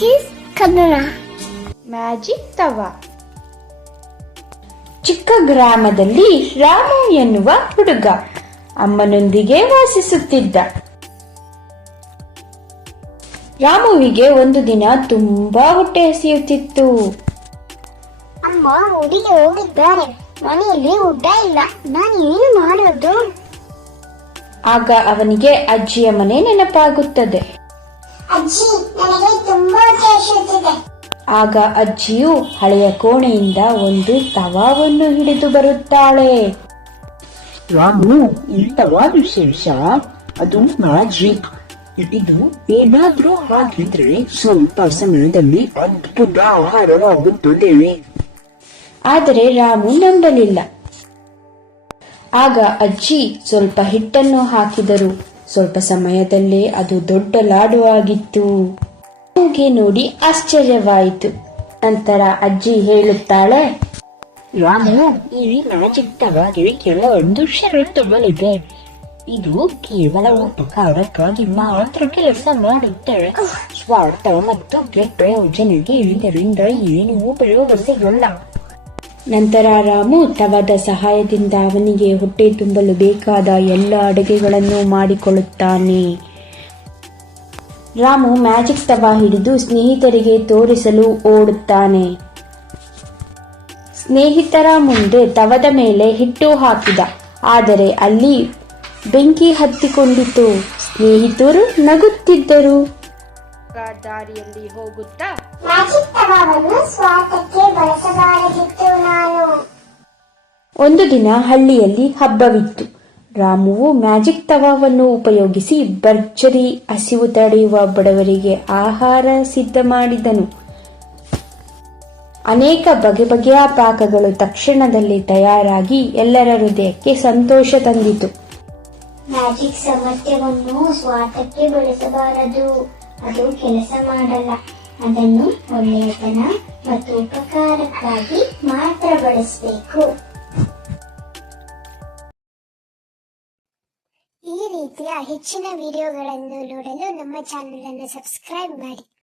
Kiss Kannada magic ತವಾ. ಚಿಕ್ಕ ಗ್ರಾಮದಲ್ಲಿ ರಾಮು ಎನ್ನುವ ಹುಡುಗ ಅಮ್ಮನೊಂದಿಗೆ ವಾಸಿಸುತ್ತಿದ್ದ. ರಾಮುವಿಗೆ ಒಂದು ದಿನ ತುಂಬಾ ಹೊಟ್ಟೆ ಹಸಿಯುತ್ತಿತ್ತು. ಅಮ್ಮ ಊರಿಗೆ ಹೋಗಿದ್ದಾರೆ, ಮನೆಯಲ್ಲಿ ಊಟ ಇಲ್ಲ, ನಾನು ಏನು ಮಾಡೋದು? ಆಗ ಅವನಿಗೆ ಅಜ್ಜಿಯ ಮನೆ ನೆನಪಾಗುತ್ತದೆ. ಅಜ್ಜಿ, ನನಗೆ ತುಂಬಾ ಹೊಟ್ಟೆ ಹಸಿಯುತ್ತಿದೆ. ಆಗ ಅಜ್ಜಿಯು ಹಳೆಯ ಕೋಣೆಯಿಂದ ಒಂದು ತವಾವನ್ನು ಹಿಡಿದು ಬರುತ್ತಾಳೆ. ರಾಮು, ಇಂಥವಾ ವಿಶೇಷ, ಅದು ಮ್ಯಾಜಿಕ್. ಇದು ಏನಾದ್ರೂ ಹಾಕಿದ್ರೆ ಸ್ವಲ್ಪ ಸಮಯದಲ್ಲಿ ಅದ್ಭುತ ಆಹಾರವಾಗುತ್ತದೆ. ಆದರೆ ರಾಮು ನಂಬಲಿಲ್ಲ. ಆಗ ಅಜ್ಜಿ ಸ್ವಲ್ಪ ಹಿಟ್ಟನ್ನು ಹಾಕಿದರು. ಸ್ವಲ್ಪ ಸಮಯದಲ್ಲೇ ಅದು ದೊಡ್ಡ ಲಾಡು ಆಗಿತ್ತು. ರಾಮುಗೆ ನೋಡಿ ಆಶ್ಚರ್ಯವಾಯಿತು. ನಂತರ ಅಜ್ಜಿ ಹೇಳುತ್ತಾಳೆ, ರಾಮು, ಈ ಮ್ಯಾಜಿಕ್ ತವಾಗೆ ಕೆಲವೊಂದು ಷರತ್ತುಗಳಿದೆ. ಇದು ಕೇವಲ ಉಪಕಾರಕ್ಕಾಗಿ ಮಾತ್ರ ಕೆಲಸ ಮಾಡುತ್ತೇವೆ. ಸ್ವಾರ್ಥ ಮತ್ತು ಕೆಟ್ಟ ಯೋಜನೆಗೆ ಇದರಿಂದ ಏನು ಉಪಯೋಗ ಸಿಗಲ್ಲ. ನಂತರ ರಾಮು ತವದ ಸಹಾಯದಿಂದ ಅವನಿಗೆ ಹೊಟ್ಟೆ ತುಂಬಲು ಬೇಕಾದ ಎಲ್ಲ ಅಡುಗೆಗಳನ್ನು ಮಾಡಿಕೊಳ್ಳುತ್ತಾನೆ. ರಾಮು ಮ್ಯಾಜಿಕ್ ತವಾ ಹಿಡಿದು ಸ್ನೇಹಿತರಿಗೆ ತೋರಿಸಲು ಓಡುತ್ತಾನೆ. ಸ್ನೇಹಿತರ ಮುಂದೆ ತವದ ಮೇಲೆ ಹಿಟ್ಟು ಹಾಕಿದ. ಆದರೆ ಅಲ್ಲಿ ಬೆಂಕಿ ಹತ್ತಿಕೊಂಡಿತು. ಸ್ನೇಹಿತರು ನಗುತ್ತಿದ್ದರು. ದಾರಿಯಲ್ಲಿ ಹೋಗುತ್ತಾ, ಮ್ಯಾಜಿಕ್ ತವಾವನ್ನು ಸ್ವಾರ್ಥಕ್ಕೆ ಬಳಸಬಾರದಿತ್ತು ನಾನು. ಒಂದು ದಿನ ಹಳ್ಳಿಯಲ್ಲಿ ಹಬ್ಬವಿತ್ತು. ರಾಮುವು ಮ್ಯಾಜಿಕ್ ತವಾವನ್ನು ಉಪಯೋಗಿಸಿ ಭರ್ಜರಿ ಹಸಿವು ತಡೆಯುವ ಬಡವರಿಗೆ ಆಹಾರ ಸಿದ್ಧ ಮಾಡಿದನು. ಅನೇಕ ಬಗೆ ಬಗೆಯ ಪಾಕಗಳು ತಕ್ಷಣದಲ್ಲಿ ತಯಾರಾಗಿ ಎಲ್ಲರ ಹೃದಯಕ್ಕೆ ಸಂತೋಷ ತಂದಿತು. ಮ್ಯಾಜಿಕ್ ಸಾಮರ್ಥ್ಯವನ್ನು ಸ್ವಾರ್ಥಕ್ಕೆ ಬಳಸಬಾರದು, ಅದು ಕೆಲಸ ಮಾಡಲ್ಲ. ಅದನ್ನು ಒಳ್ಳೆಯತನ ಮತ್ತು ಉಪಕಾರಕ್ಕಾಗಿ ಮಾತ್ರ ಬಳಸಬೇಕು. ಈ ರೀತಿಯ ಹೆಚ್ಚಿನ ವಿಡಿಯೋಗಳನ್ನು ನೋಡಲು ನಮ್ಮ ಚಾನೆಲ್ ಅನ್ನು ಸಬ್ಸ್ಕ್ರೈಬ್ ಮಾಡಿ.